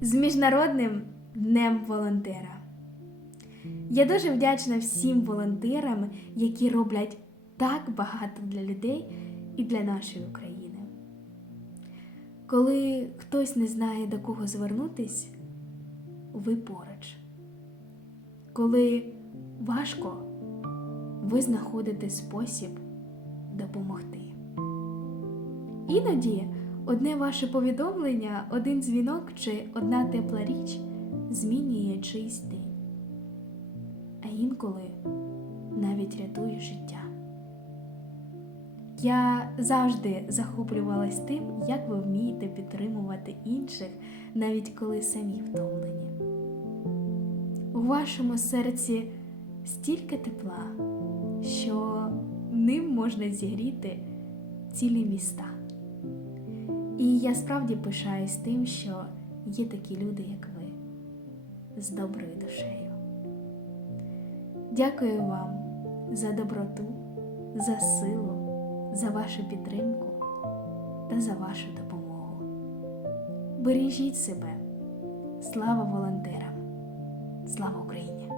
з Міжнародним днем волонтера. Я дуже вдячна всім волонтерам, які роблять так багато для людей і для нашої України. Коли хтось не знає до кого звернутись, ви поруч. Коли важко, ви знаходите спосіб допомогти. Іноді одне ваше повідомлення, один дзвінок чи одна тепла річ змінює чийсь день, а інколи навіть рятує життя. Я завжди захоплювалась тим, як ви вмієте підтримувати інших, навіть коли самі втомлені. У вашому серці стільки тепла, що ним можна зігріти цілі міста. І я справді пишаюсь тим, що є такі люди, як ви, з доброю душею. Дякую вам за доброту, за силу, за вашу підтримку та за вашу допомогу. Бережіть себе. Слава волонтерам! Слава Україні!